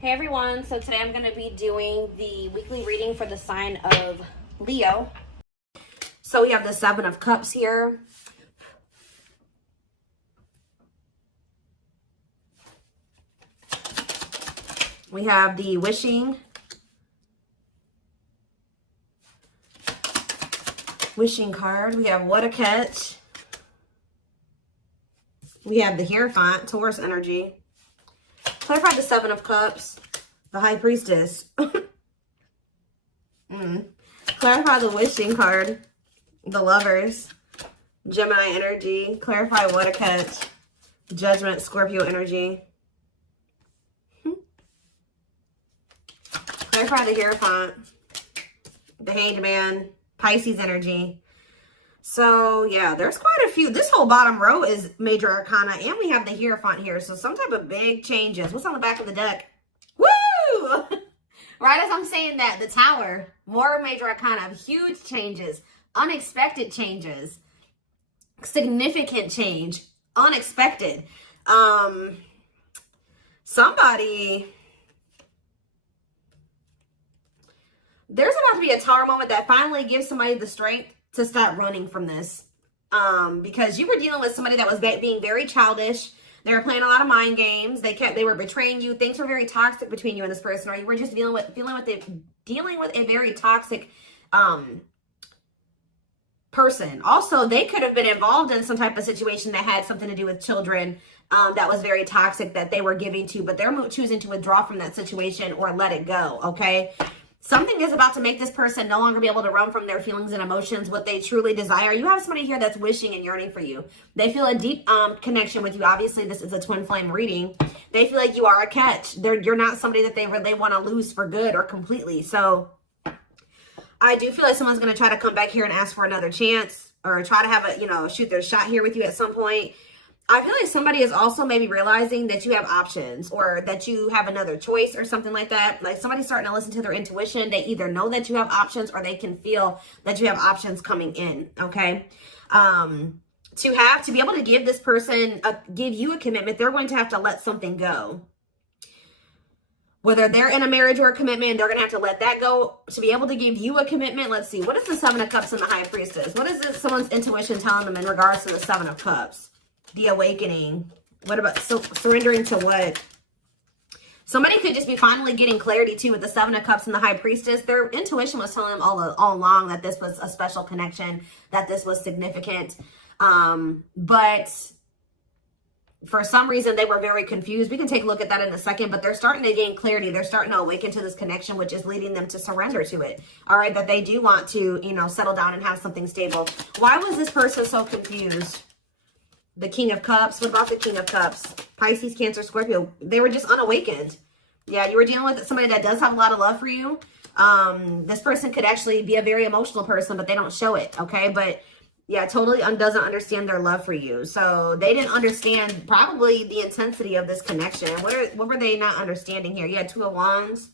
Hey everyone, so today I'm going to be doing the weekly reading for the sign of Leo. So we have the Seven of Cups here. We have the wishing card. We have what a catch. We have the Hierophant, Taurus energy. Clarify the Seven of Cups, the High Priestess. Clarify the wishing card, the Lovers, Gemini energy. Clarify what a catch, Judgment, Scorpio energy. Clarify the Hierophant, the Hanged Man, Pisces energy. So, yeah, there's quite a few. This whole bottom row is major arcana, and we have the Hierophant here. So, some type of big changes. What's on the back of the deck? Woo! Right as I'm saying that, the Tower, more major arcana, huge changes, unexpected changes, significant change, unexpected. Somebody... There's about to be a Tower moment that finally gives somebody the strength to stop running from this. Because you were dealing with somebody that was being very childish. They were playing a lot of mind games. They were betraying you. Things were very toxic between you and this person, or you were just dealing with a very toxic person. Also, they could have been involved in some type of situation that had something to do with children that was very toxic that they were giving to, but they're choosing to withdraw from that situation or let it go, okay? Something is about to make this person no longer be able to run from their feelings and emotions, what they truly desire. You have somebody here that's wishing and yearning for you. They feel a deep connection with you. Obviously, this is a twin flame reading. They feel like you are a catch. You're not somebody that they want to lose for good or completely. So I do feel like someone's going to try to come back here and ask for another chance or try to have a, shoot their shot here with you at some point. I feel like somebody is also maybe realizing that you have options or that you have another choice or something like that. Like somebody's starting to listen to their intuition. They either know that you have options or they can feel that you have options coming in, okay? To be able to give this person, give you a commitment, they're going to have to let something go. Whether they're in a marriage or a commitment, they're going to have to let that go to be able to give you a commitment. Let's see. What is the Seven of Cups and the High Priestess? What is someone's intuition telling them in regards to the Seven of Cups? The awakening. What about surrendering to what? Somebody could just be finally getting clarity too with the Seven of Cups and the High Priestess. Their intuition was telling them all along that this was a special connection, that this was significant. But for some reason, they were very confused. We can take a look at that in a second, but they're starting to gain clarity. They're starting to awaken to this connection, which is leading them to surrender to it. All right, that they do want to, settle down and have something stable. Why was this person so confused? The King of Cups. What about the King of Cups? Pisces, Cancer, Scorpio. They were just unawakened. Yeah, you were dealing with somebody that does have a lot of love for you. This person could actually be a very emotional person, but they don't show it, okay? But yeah, totally doesn't understand their love for you. So they didn't understand probably the intensity of this connection. What were they not understanding here? You had Two of Wands.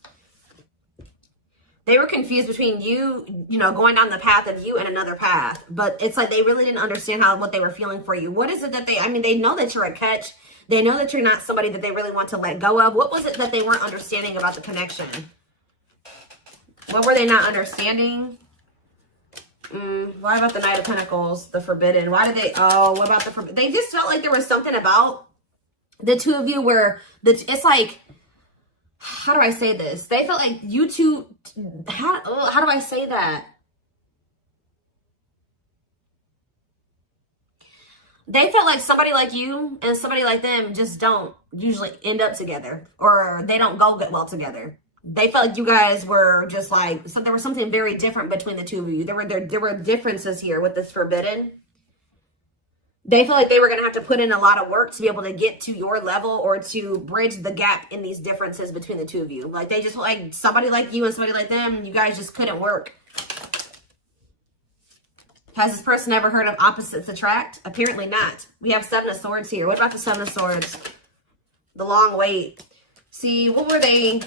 They were confused between you, going down the path of you and another path. But it's like they really didn't understand what they were feeling for you. What is it that they know that you're a catch. They know that you're not somebody that they really want to let go of. What was it that they weren't understanding about the connection? What were they not understanding? What about the Knight of Pentacles, the Forbidden? What about the Forbidden? They just felt like there was something about the two of you where it's like, how do I say this? They felt like you two, how do I say that? They felt like somebody like you and somebody like them just don't usually end up together, or they don't go get well together. They felt like you guys were just like, so there was something very different between the two of you. There were differences here with this Forbidden. They feel like they were going to have to put in a lot of work to be able to get to your level or to bridge the gap in these differences between the two of you. Like they just like somebody like you and somebody like them, you guys just couldn't work. Has this person ever heard of opposites attract? Apparently not. We have Seven of Swords here. What about the Seven of Swords? The long wait. See, what were they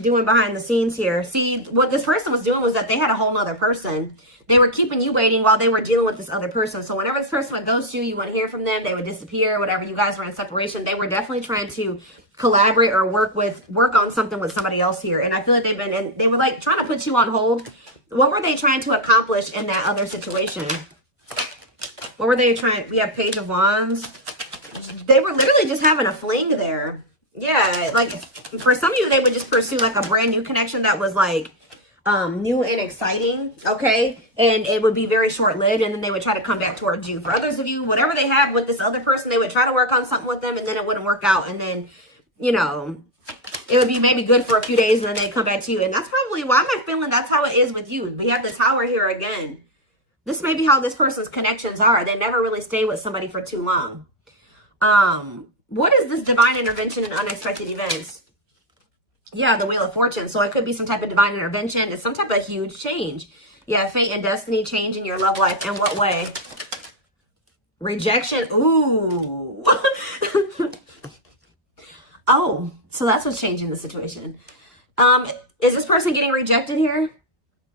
doing behind the scenes here. See, what this person was doing was that they had a whole nother person. They were keeping you waiting while they were dealing with this other person. So whenever this person would ghost you, you wouldn't hear from them. They would disappear. Whatever, you guys were in separation. They were definitely trying to collaborate or work on something with somebody else here. And I feel like they were like trying to put you on hold. What were they trying to accomplish in that other situation? What were they trying? We have Page of Wands. They were literally just having a fling there. Yeah, like for some of you, they would just pursue like a brand new connection that was like new and exciting, okay? And it would be very short-lived, and then they would try to come back towards you. For others of you, whatever they have with this other person, they would try to work on something with them, and then it wouldn't work out. And then, you know, it would be maybe good for a few days, and then they come back to you. And that's probably why I'm feeling that's how it is with you. We have the Tower here again. This may be how this person's connections are. They never really stay with somebody for too long. What is this divine intervention and unexpected events? Yeah, the Wheel of Fortune. So it could be some type of divine intervention. It's some type of huge change. Yeah, fate and destiny change in your love life. In what way? Rejection. Ooh. Oh, so that's what's changing the situation. Is this person getting rejected here?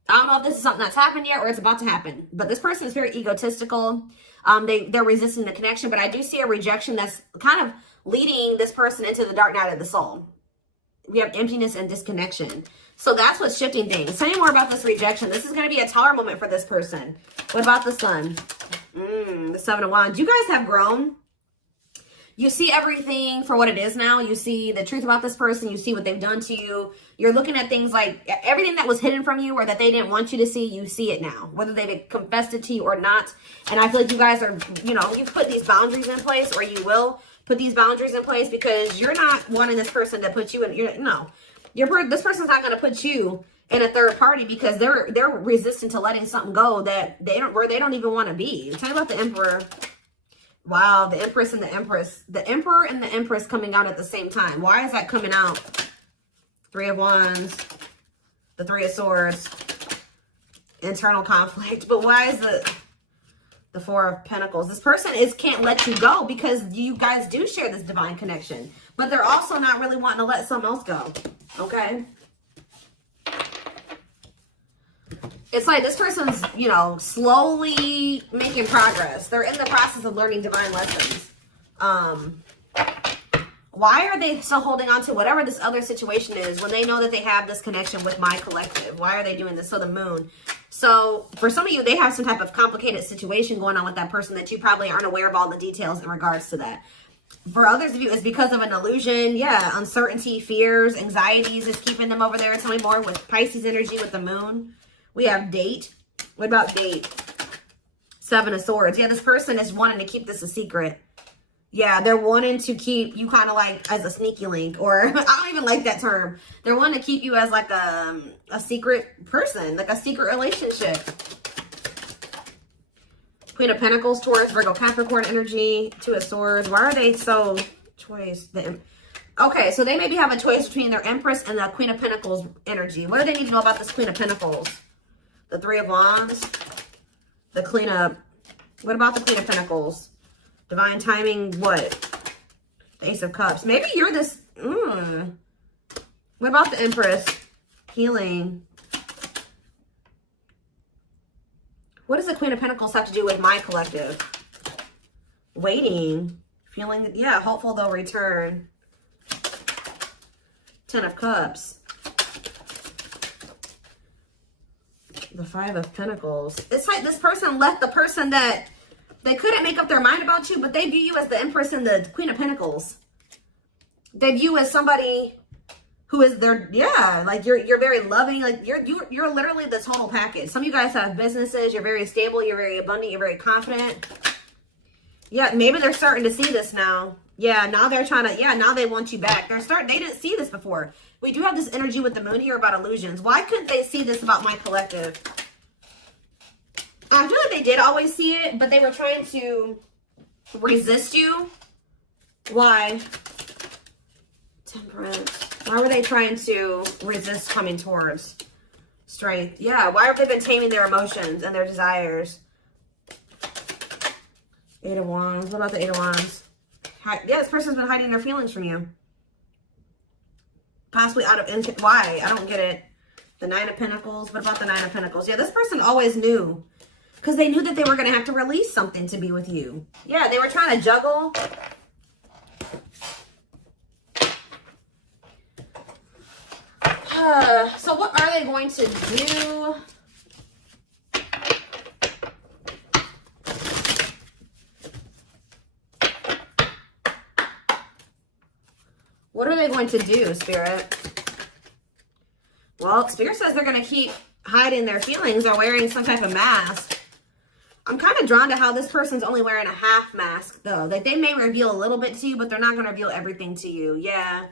I don't know if this is something that's happened yet or it's about to happen. But this person is very egotistical. They're resisting the connection. But I do see a rejection that's kind of leading this person into the dark night of the soul. We have emptiness and disconnection. So that's what's shifting things. Tell me more about this rejection. This is going to be a Tower moment for this person. What about the Sun? The Seven of Wands. You guys have grown. You see everything for what it is now. You see the truth about this person. You see what they've done to you. You're looking at things like everything that was hidden from you or that they didn't want you to see, you see it now. Whether they've confessed it to you or not. And I feel like you guys are, you know, you've put these boundaries in place, or you will put these boundaries in place, because you're not wanting this person to put you in. This person's not going to put you in a third party because they're resistant to letting something go that they don't even want to be. Tell me about the Emperor. Wow, the Empress and the Empress. The Emperor and the Empress coming out at the same time. Why is that coming out? Three of Wands, the Three of Swords, internal conflict. But why is the Four of Pentacles? This person can't let you go because you guys do share this divine connection. But they're also not really wanting to let someone else go. Okay? It's like this person's, you know, slowly making progress. They're in the process of learning divine lessons. Why are they still holding on to whatever this other situation is when they know that they have this connection with my collective? Why are they doing this? So the Moon. So for some of you, they have some type of complicated situation going on with that person that you probably aren't aware of all the details in regards to that. For others of you, it's because of an illusion. Yeah, uncertainty, fears, anxieties is keeping them over there. Tell me more with Pisces energy with the Moon. We have Date. What about Date? Seven of Swords. Yeah, this person is wanting to keep this a secret. Yeah, they're wanting to keep you kind of like as a sneaky link, or I don't even like that term. They're wanting to keep you as like a secret person, like a secret relationship. Queen of Pentacles, Taurus, Virgo, Capricorn energy, Two of Swords. Why are they so choice? Okay, so they maybe have a choice between their Empress and the Queen of Pentacles energy. What do they need to know about this Queen of Pentacles? The Three of Wands, the Queen of... What about the Queen of Pentacles? Divine timing, what? The Ace of Cups. Maybe you're this... What about the Empress? Healing. What does the Queen of Pentacles have to do with my collective? Waiting. Feeling... Yeah, hopeful they'll return. Ten of Cups. The Five of Pentacles. It's like this person left the person that they couldn't make up their mind about you, but they view you as the Empress and the Queen of Pentacles. They view you as somebody who is their, yeah, like you're very loving, like you're literally the total package. Some of you guys have businesses, you're very stable, you're very abundant, you're very confident. Yeah, maybe they're starting to see this now. Yeah, now they're trying to, yeah, now they want you back. They didn't see this before. We do have this energy with the Moon here about illusions. Why couldn't they see this about my collective? I feel like they did always see it, but they were trying to resist you. Why? Temperance. Why were they trying to resist coming towards strength? Yeah, why have they been taming their emotions and their desires? Eight of Wands. What about the Eight of Wands? Yeah, this person's been hiding their feelings from you. Possibly out of, why? I don't get it. The Nine of Pentacles. What about the Nine of Pentacles? Yeah, this person always knew. Because they knew that they were going to have to release something to be with you. Yeah, they were trying to juggle. So what are they going to do? What are they going to do, Spirit? Well, Spirit says they're going to keep hiding their feelings or wearing some type of mask. I'm kind of drawn to how this person's only wearing a half mask, though. Like, they may reveal a little bit to you, but they're not going to reveal everything to you. Yeah.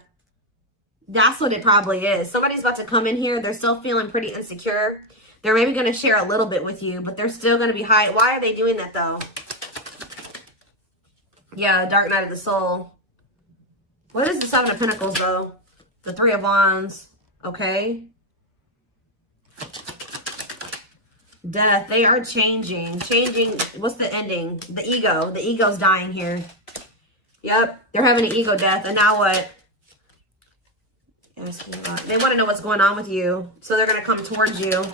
That's what it probably is. Somebody's about to come in here. They're still feeling pretty insecure. They're maybe going to share a little bit with you, but they're still going to be hiding. Why are they doing that, though? Yeah, Dark Night of the Soul. What is the Seven of Pentacles, though? The Three of Wands. Okay. Death. They are changing. Changing. What's the ending? The ego. The ego's dying here. Yep. They're having an ego death. And now what? They want to know what's going on with you. So they're going to come towards you.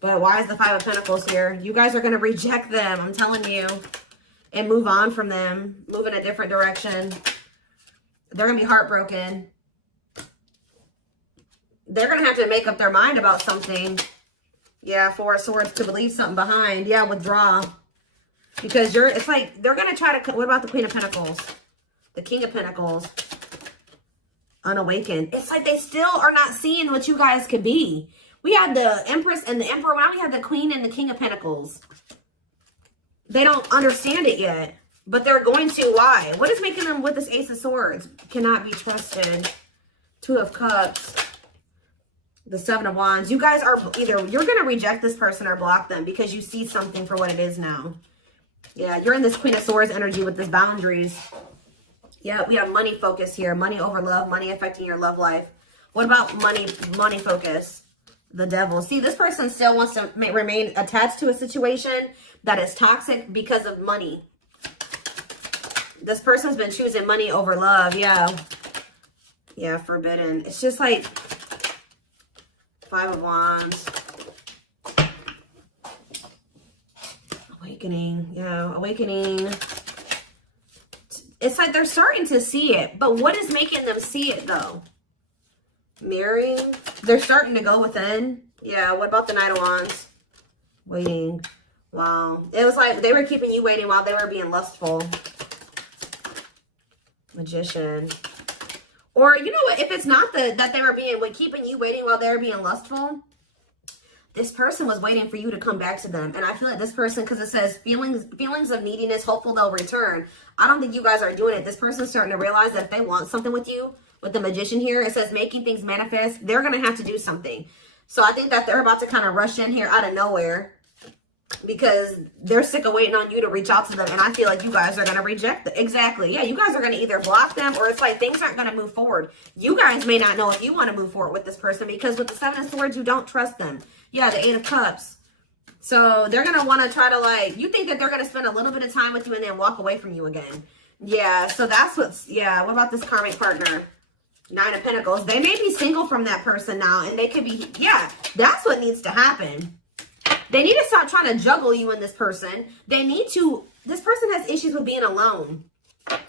But why is the Five of Pentacles here? You guys are going to reject them. I'm telling you. And move on from them. Move in a different direction. They're going to be heartbroken. They're going to have to make up their mind about something. Yeah, Four of Swords, to leave something behind. Yeah, withdraw. Because it's like, they're going to try to, what about the Queen of Pentacles? The King of Pentacles. Unawakened. It's like they still are not seeing what you guys could be. We had the Empress and the Emperor. Now we have the Queen and the King of Pentacles. They don't understand it yet. But they're going to. Why? What is making them with this Ace of Swords? Cannot be trusted. Two of Cups. The Seven of Wands. You guys are either, you're going to reject this person or block them because you see something for what it is now. Yeah, you're in this Queen of Swords energy with this boundaries. Yeah, we have money focus here. Money over love. Money affecting your love life. What about money focus? The Devil. See, this person still wants to remain attached to a situation that is toxic because of money. This person's been choosing money over love. Yeah. Yeah, forbidden. It's just like Five of Wands. Awakening. Yeah, awakening. It's like they're starting to see it. But what is making them see it, though? Mirroring. They're starting to go within. Yeah, what about the Knight of Wands? Waiting. Wow. It was like they were keeping you waiting while they were being lustful. Magician. Or, you know what? If it's not that they were keeping you waiting while they were being lustful, this person was waiting for you to come back to them. And I feel like this person, because it says feelings of neediness, hopeful they'll return. I don't think you guys are doing it. This person's starting to realize that if they want something with you, with the Magician here, it says making things manifest, they're going to have to do something. So I think that they're about to kind of rush in here out of nowhere because they're sick of waiting on you to reach out to them. And I feel like you guys are going to reject them. Exactly. Yeah, you guys are going to either block them or it's like things aren't going to move forward. You guys may not know if you want to move forward with this person because with the Seven of Swords, you don't trust them. Yeah, the Eight of Cups. So they're going to want to try to like, you think that they're going to spend a little bit of time with you and then walk away from you again. Yeah, so that's what's, yeah. What about this karmic partner? Nine of Pentacles. They may be single from that person now and they could be, yeah, that's what needs to happen. They need to stop trying to juggle you and this person. They need to, this person has issues with being alone.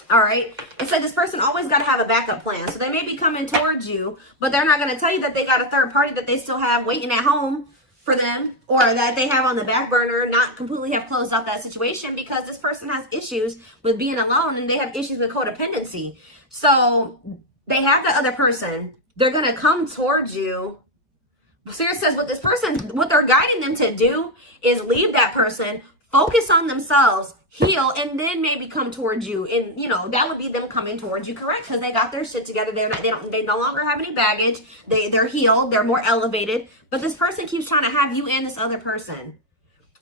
All right. It's like this person always got to have a backup plan. So they may be coming towards you, but they're not going to tell you that they got a third party that they still have waiting at home for them or that they have on the back burner, not completely have closed off that situation because this person has issues with being alone and they have issues with codependency. So they have that other person. They're going to come towards you. Spirit says what this person, what they're guiding them to do is leave that person, focus on themselves, heal, and then maybe come towards you. And, you know, that would be them coming towards you, correct? Because they got their shit together. They no longer have any baggage. They're healed. They're more elevated. But this person keeps trying to have you and this other person.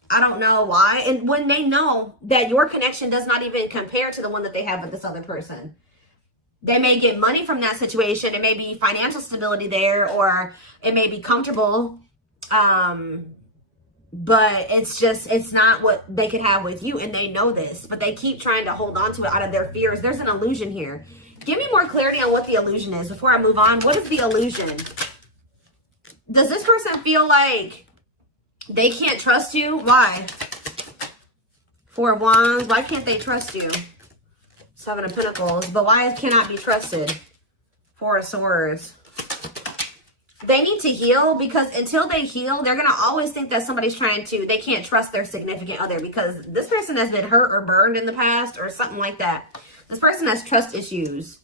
I don't know why. And when they know that your connection does not even compare to the one that they have with this other person. They may get money from that situation. It may be financial stability there, or it may be comfortable. But it's not what they could have with you. And they know this, but they keep trying to hold on to it out of their fears. There's an illusion here. Give me more clarity on what the illusion is before I move on. What is the illusion? Does this person feel like they can't trust you? Why? Four of Wands. Why can't they trust you? Seven of Pentacles. But why it cannot be trusted? Four of Swords. They need to heal, because until they heal, they're going to always think that somebody's they can't trust their significant other, because this person has been hurt or burned in the past or something like that. This person has trust issues.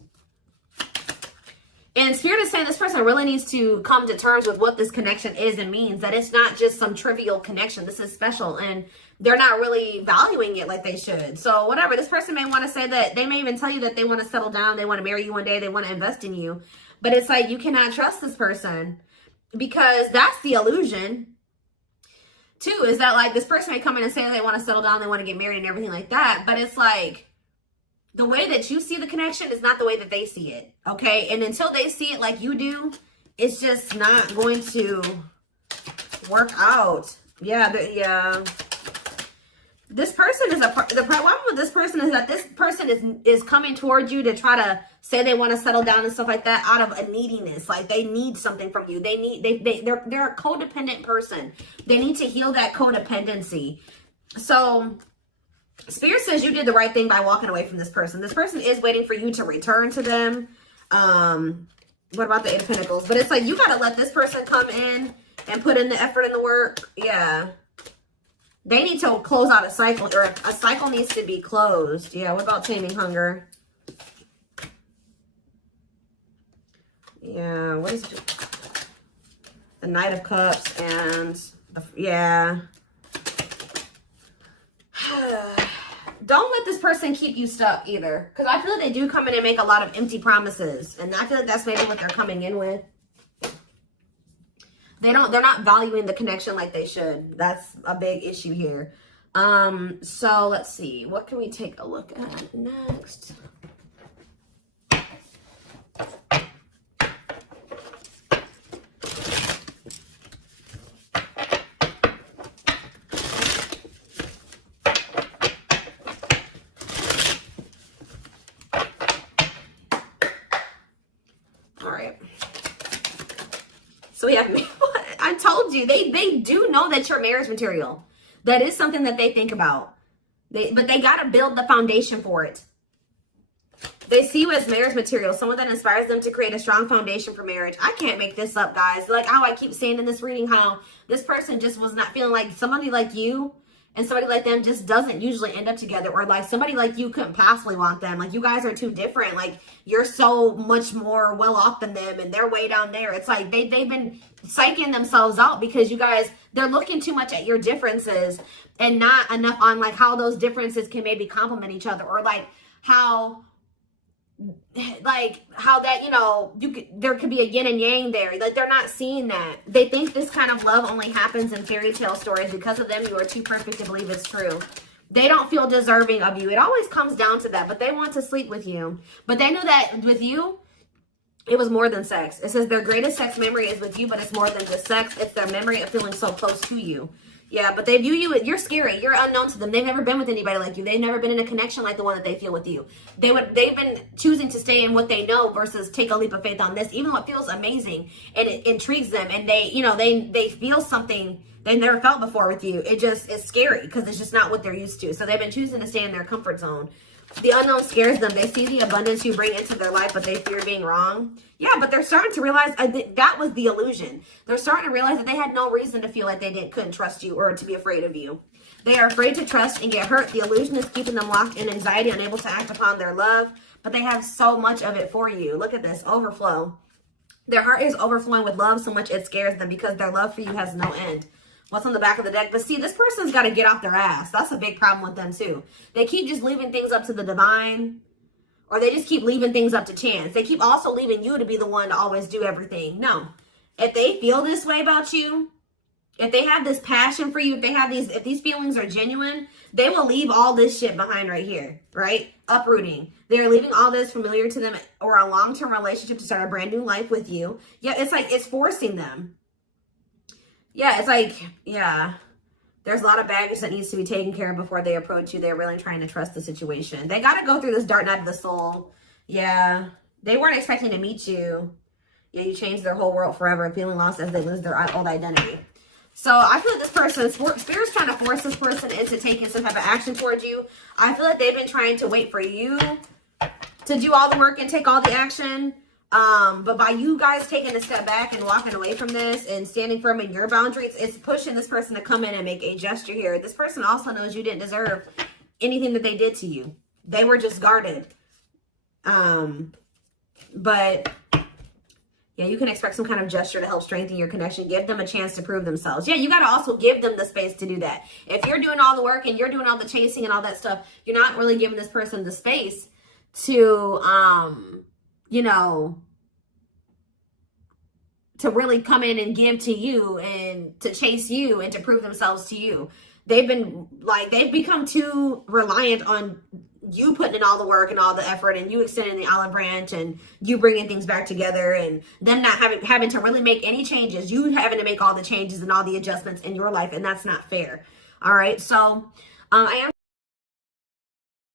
And Spirit is saying this person really needs to come to terms with what this connection is and means, that it's not just some trivial connection. This is special, and they're not really valuing it like they should. So whatever, this person may want to say that, they may even tell you that they want to settle down, they want to marry you one day, they want to invest in you. But it's like, you cannot trust this person, because that's the illusion. Too, is that like this person may come in and say they want to settle down, they want to get married and everything like that. But it's like, the way that you see the connection is not the way that they see it, okay? And until they see it like you do, it's just not going to work out. Yeah, This person is the problem with this person is that this person is coming towards you to try to say they want to settle down and stuff like that out of a neediness. Like, they need something from you. They're a codependent person. They need to heal that codependency. So Spirit says you did the right thing by walking away from this person. This person is waiting for you to return to them. What about the Eight of Pentacles? But it's like, you got to let this person come in and put in the effort and the work. Yeah. They need to close out a cycle, or a cycle needs to be closed. Yeah, what about taming hunger? Yeah, what is it? The Knight of Cups and yeah. Don't let this person keep you stuck either, because I feel like they do come in and make a lot of empty promises, and I feel like that's maybe what they're coming in with. They're not valuing the connection like they should. That's a big issue here. So let's see. What can we take a look at next? All right. So we have, I told you, they do know that you're marriage material. That is something that they think about. But they got to build the foundation for it. They see you as marriage material, someone that inspires them to create a strong foundation for marriage. I can't make this up, guys. Like how I keep saying in this reading, how this person just was not feeling like somebody like you and somebody like them just doesn't usually end up together, or like somebody like you couldn't possibly want them. Like, you guys are too different. Like, you're so much more well off than them, and they're way down there. It's like they've been psyching themselves out because you guys, they're looking too much at your differences and not enough on like how those differences can maybe complement each other, or like how that, you know, there could be a yin and yang there. Like, they're not seeing that. They think this kind of love only happens in fairy tale stories. Because of them, you are too perfect to believe it's true. They don't feel deserving of you. It always comes down to that, but they want to sleep with you. But they know that with you, it was more than sex. It says their greatest sex memory is with you, but it's more than just sex. It's their memory of feeling so close to you. Yeah, but they view you, you're scary. You're unknown to them. They've never been with anybody like you. They've never been in a connection like the one that they feel with you. They've been choosing to stay in what they know versus take a leap of faith on this, even though it feels amazing and it intrigues them. And they, you know, they feel something they never felt before with you. It just is scary because it's just not what they're used to. So they've been choosing to stay in their comfort zone. The unknown scares them. They see the abundance you bring into their life, but they fear being wrong. Yeah, but they're starting to realize that was the illusion. They're starting to realize that they had no reason to feel like they couldn't trust you or to be afraid of you. They are afraid to trust and get hurt. The illusion is keeping them locked in anxiety, unable to act upon their love, but they have so much of it for you. Look at this, overflow. Their heart is overflowing with love so much it scares them because their love for you has no end. What's on the back of the deck? But see, this person's got to get off their ass. That's a big problem with them too. They keep just leaving things up to the divine, or they just keep leaving things up to chance. They keep also leaving you to be the one to always do everything. No. If they feel this way about you, if they have this passion for you, if these feelings are genuine, they will leave all this shit behind right here, right? Uprooting. They're leaving all this familiar to them or a long-term relationship to start a brand new life with you. Yeah, it's like it's forcing them. Yeah, it's like, yeah, there's a lot of baggage that needs to be taken care of before they approach you. They're really trying to trust the situation. They got to go through this dark night of the soul. Yeah, they weren't expecting to meet you. Yeah, you changed their whole world forever, feeling lost as they lose their old identity. So I feel like this person, Spirit's trying to force this person into taking some type of action towards you. I feel like they've been trying to wait for you to do all the work and take all the action. But by you guys taking a step back and walking away from this and standing firm in your boundaries, it's pushing this person to come in and make a gesture here. This person also knows you didn't deserve anything that they did to you. They were just guarded. But yeah, you can expect some kind of gesture to help strengthen your connection. Give them a chance to prove themselves. Yeah, you got to also give them the space to do that. If you're doing all the work and you're doing all the chasing and all that stuff, you're not really giving this person the space to, you know, to really come in and give to you and to chase you and to prove themselves to you. They've become too reliant on you putting in all the work and all the effort and you extending the olive branch and you bringing things back together and them not having to really make any changes. You having to make all the changes and all the adjustments in your life, and that's not fair. All right. So I am